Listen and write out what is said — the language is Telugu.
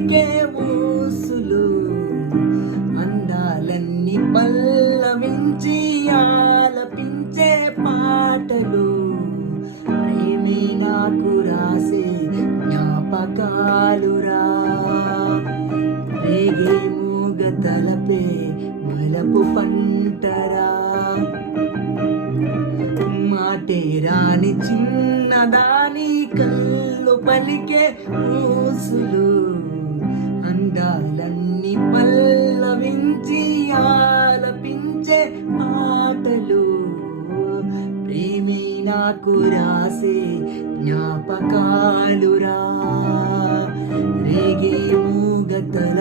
పలికే ఊసులు, అందాలన్నీ పల్లవించి ఆలపించే పాటలు, ప్రేమే నాకు రాసే జ్ఞాపకాలురా. రేగే మూగ తలపే మలపు పంటరా, మాటే రాని చిన్నదాని కళ్ళు పలికే ఊసులు, అందాలన్నీ పల్లవించి ఆలపించే పాటలు, ప్రేమే నాకు రాసే జ్ఞాపకాలురా. రేగే మూగ తల